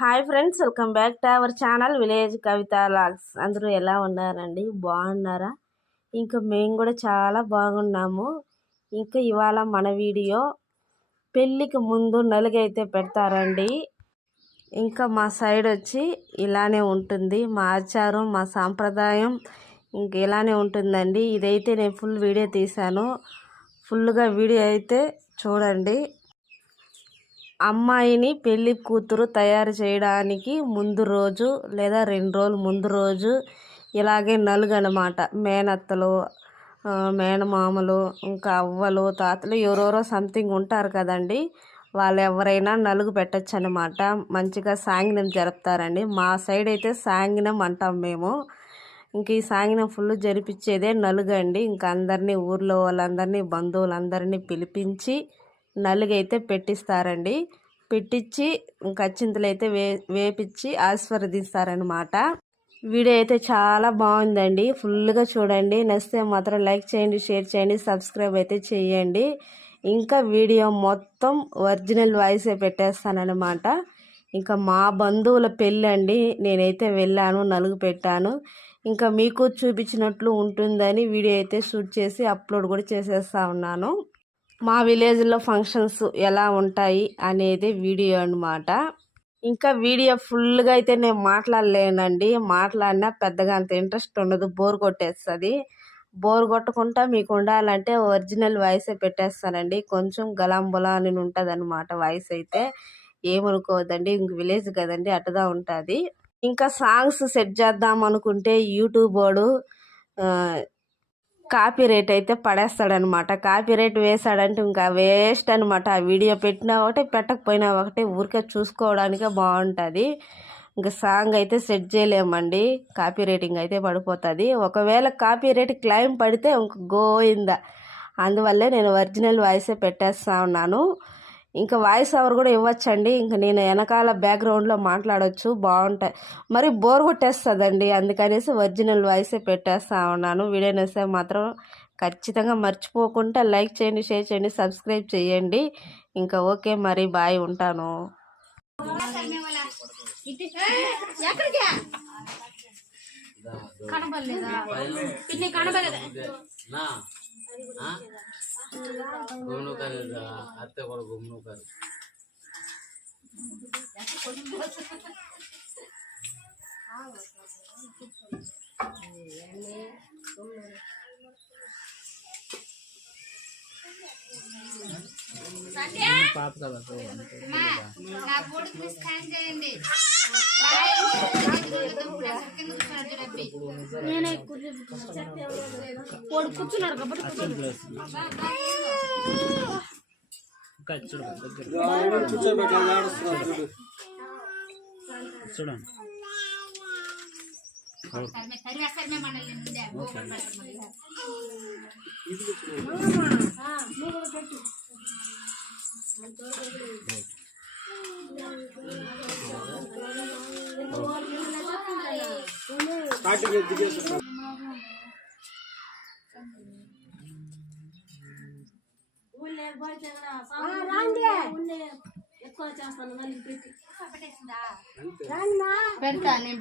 Hi friends, welcome back to our channel village Kavitha vlogs. అందరూ ఎలా ఉన్నారండి? బాగున్నారా? ఇంకా మేము కూడా చాలా బాగున్నాము. ఇంకా ఇవాళ మన వీడియో పెళ్ళికి ముందు నలుగైతే పెడతారండి. ఇంకా మా సైడ్ వచ్చి ఇలానే ఉంటుంది, మా ఆచారం, మా సాంప్రదాయం ఇంక ఇలానే ఉంటుందండి. ఇదైతే నేను ఫుల్ వీడియో తీశాను, ఫుల్గా వీడియో అయితే చూడండి. అమ్మాయిని పెళ్లి కూతురు తయారు చేయడానికి ముందు రోజు లేదా 2 రోజులు ముందు రోజు ఇలాగే నలుగు అన్నమాట. మేనత్తలు, మేనమామలు, ఇంకా అవ్వలు, తాతలు ఎవరెవరో సంథింగ్ ఉంటారు కదండి, వాళ్ళు ఎవరైనా నలుగు పెట్టచ్చు అన్నమాట. మంచిగా సాంగినం జరుపుతారండి. మా సైడ్ అయితే సాంగినం అంటాం మేము. ఇంక ఈ సాంగినం ఫుల్ జరిపించేదే నలుగండి. ఇంకా అందరినీ, ఊర్లో వాళ్ళందరినీ, బంధువులందరినీ పిలిపించి నలుగైతే పెట్టిస్తారండి. పెట్టించి ఇంకా అచ్చింతలు అయితే వేపించి ఆశీర్వదిస్తారనమాట. వీడియో అయితే చాలా బాగుందండి, ఫుల్గా చూడండి. నచ్చితే మాత్రం లైక్ చేయండి, షేర్ చేయండి, సబ్స్క్రైబ్ అయితే చేయండి. ఇంకా వీడియో మొత్తం ఒరిజినల్ వాయిసే పెట్టేస్తానమాట. ఇంకా మా బంధువుల పెళ్ళి అండి, నేనైతే వెళ్ళాను, నలుగు పెట్టాను. ఇంకా మీకు చూపించినట్లు ఉంటుందని వీడియో అయితే షూట్ చేసి అప్లోడ్ కూడా చేసేస్తా ఉన్నాను. మా విలేజ్లో ఫంక్షన్స్ ఎలా ఉంటాయి అనేది వీడియో అన్నమాట. ఇంకా వీడియో ఫుల్గా అయితే నేను మాట్లాడలేనండి, మాట్లాడినా పెద్దగా అంత ఇంట్రెస్ట్ ఉండదు, బోర్ కొట్టేస్తుంది. బోర్ కొట్టకుండా మీకు ఉండాలంటే ఒరిజినల్ వాయిసే పెట్టేస్తానండి. కొంచెం గలాంబులా అని ఉంటుంది అనమాట వాయిస్ అయితే, ఏమనుకోవద్దండి. ఇంక విలేజ్ కదండి, అటుగా ఉంటుంది. ఇంకా సాంగ్స్ సెట్ చేద్దాం అనుకుంటే యూట్యూబ్ వాడు కాపీ రేట్ అయితే పడేస్తాడనమాట. కాపీ రేట్ వేసాడంటే ఇంకా వేస్ట్ అనమాట. ఆ వీడియో పెట్టినా ఒకటే, పెట్టకపోయినా ఒకటే, ఊరికే చూసుకోవడానికే బాగుంటుంది. ఇంకా సాంగ్ అయితే సెట్ చేయలేమండి, కాపీ రేటింగ్ అయితే పడిపోతుంది. ఒకవేళ కాపీ రేట్ క్లెయిమ్ పడితే ఇంక గోయిందా. అందువల్లే నేను ఒరిజినల్ వాయిసే పెట్టేస్తా ఉన్నాను. ఇంకా వాయిస్ ఓవర్ కూడా ఇవ్వచ్చండి. ఇంకా నేను వెనకాల బ్యాక్గ్రౌండ్లో మాట్లాడవచ్చు, బాగుంటాయి. మరి బోర్ కొట్టేస్తుందండి, అందుకనేసి ఒరిజినల్ వాయిసే పెట్టేస్తా ఉన్నాను. వీడియో నచ్చితే మాత్రం ఖచ్చితంగా మర్చిపోకుండా లైక్ చేయండి, షేర్ చేయండి, సబ్స్క్రైబ్ చేయండి. ఇంకా ఓకే, మరి బాయ్, ఉంటాను. घुम्नु करे आते बड़ घुम्नु करे पाप का ना बोर्ड में स्कैन చేయండి. నేను కూర్చున్నాడు కాబట్టి చూడండి.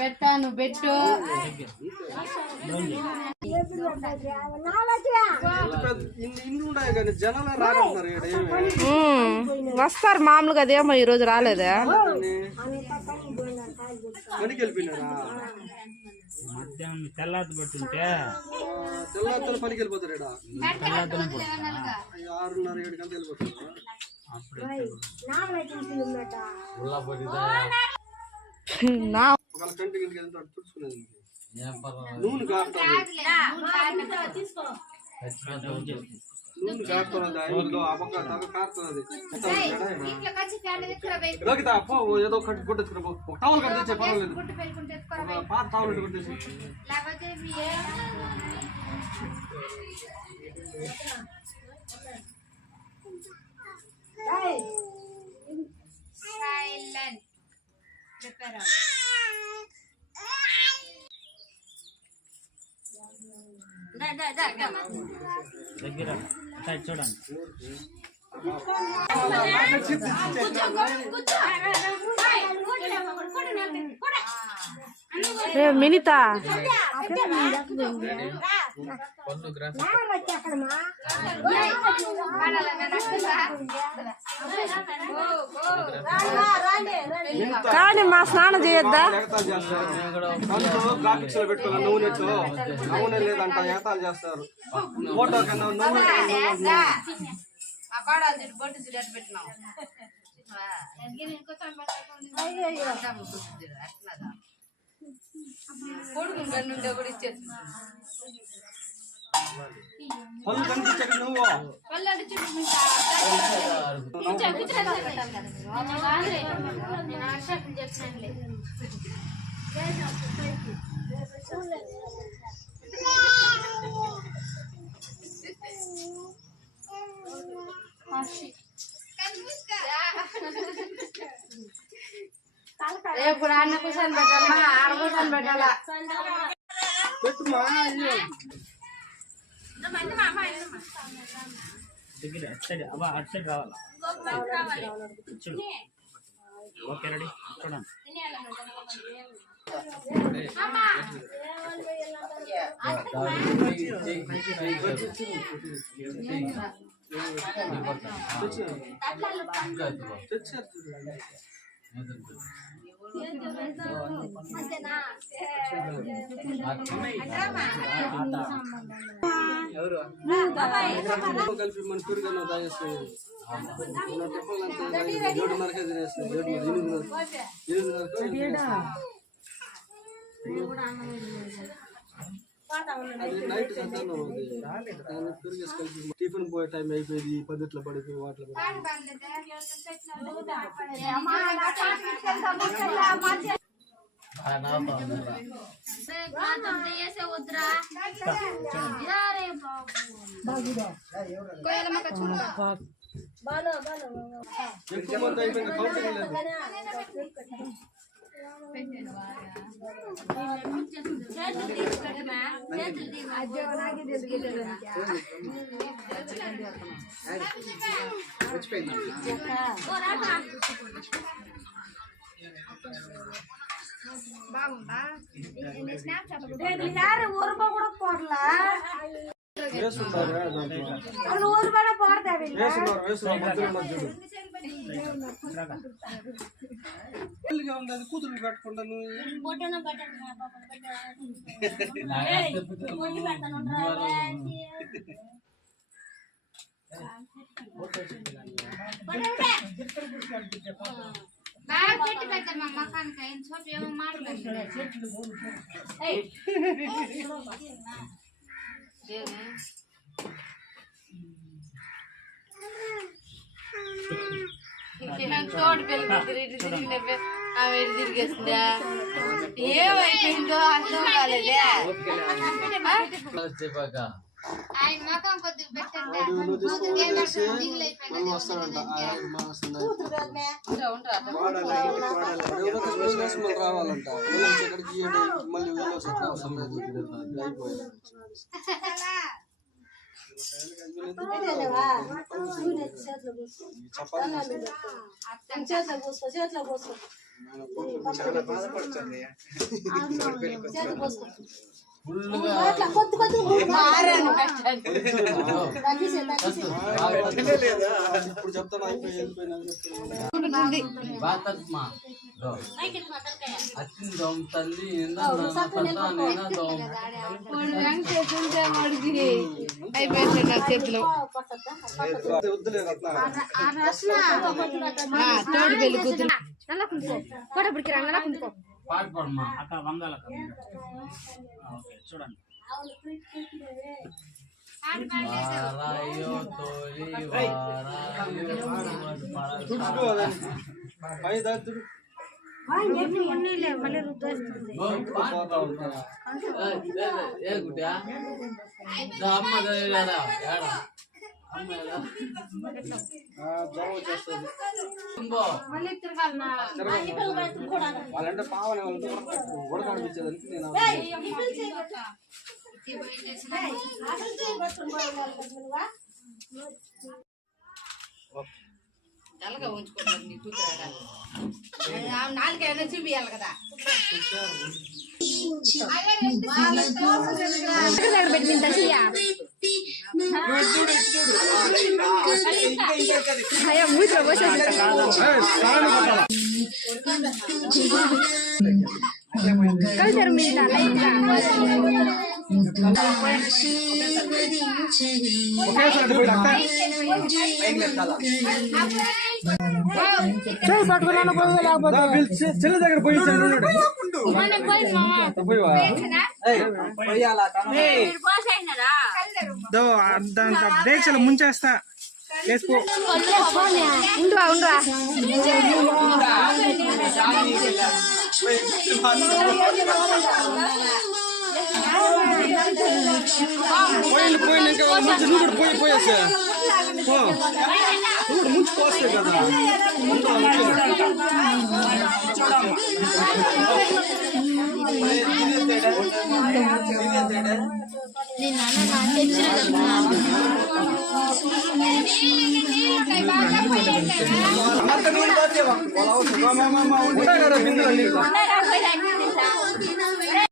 పెడతాను పెట్టు. వస్తారు మామూలుగా, అదేమో ఈరోజు రాలేదా? మధ్యాహ్నం తెల్లారి పెట్టుంటే తెల్లారి పనికి వెళ్ళిపోతారు. 6:30 7 గంటలు వెళ్ళిపోతారు. నూనె ఏదో కొట్టేసుకురా, టవల్ కట్టేసే పర్వాలేదు, పాత టవల్ కొట్టేసి. దగ్గర చూడండి. కూర్చో మినితా కానీ మా స్నానం చేయొద్దా? ఎగతాలు చేస్తారు. కళ్ళు గ్రాఫిక్స్ లో పెట్టుకోవాలి నూనెతో. నూనె లేదంట ఎగతాలు చేస్తారు. ఫోటో కన్నా నూనె పళ్ళు కనిపించక నువ్వు ఇప్పుడు అన్న కూర్చొని పెట్టాలా, ఆడ కూర్చొని పెట్టాలా? పెట్టుమా. ఓకే రెడీ చూడండి. కలిపి మన కూరగాయలు తాగేస్తుంది. 7:30కే తినేస్తుంది. 8:30 నైట్ చదువు కూరగాయలు కలిపి టిఫిన్ పోయే టైం అయిపోయింది. పద్ధతిలో పడిపోయి వాటిలో ఎక్కువ మంది అయిపోయింది. కౌంటింగ్ లేదు. బాగుందా? కూతురు కట్టకుండా బాగా పెట్టి పెడతారు మా మకానికి. ఆయన చోటు ఏమో మాట్లాడుతున్నారు. చోటు పెళ్ళి ఆమె తిరిగేస్తుందా? ఏమైపోయిందో అర్థం కాలేదే. ఆయన మకం కొద్దిగా పెట్టండి. వస్తాడంట. ఉంటా రావాలంట. ఎక్కడికి మళ్ళీ అవసరం లేదు. అయిపోయాయి. ఇప్పుడు చెప్తాను అయిపోయి చేతిలో వద్దులేదు అట్లా. తోడు పెళ్లి కూతురు పాట పాడమ్మా అక్క వందల ఓకే చూడండి. వాళ్ళంటే పావని వాళ్ళతో ఉడకనిపించేదానికి నేను తెల్లగా ఉంచుకుంటారు నీ కూతురాడ నాలుగైనా చూపియాలి కదా చెల్లి దగ్గర పోయి డేక్షలు ముంచేస్తా వేసుకో పోయిన ఇంకా ముంచి నువ్వు కూడా పోయేసా నువ్వు ముంచి పోస్తే కదా ఉంటాయి కదా బిందులు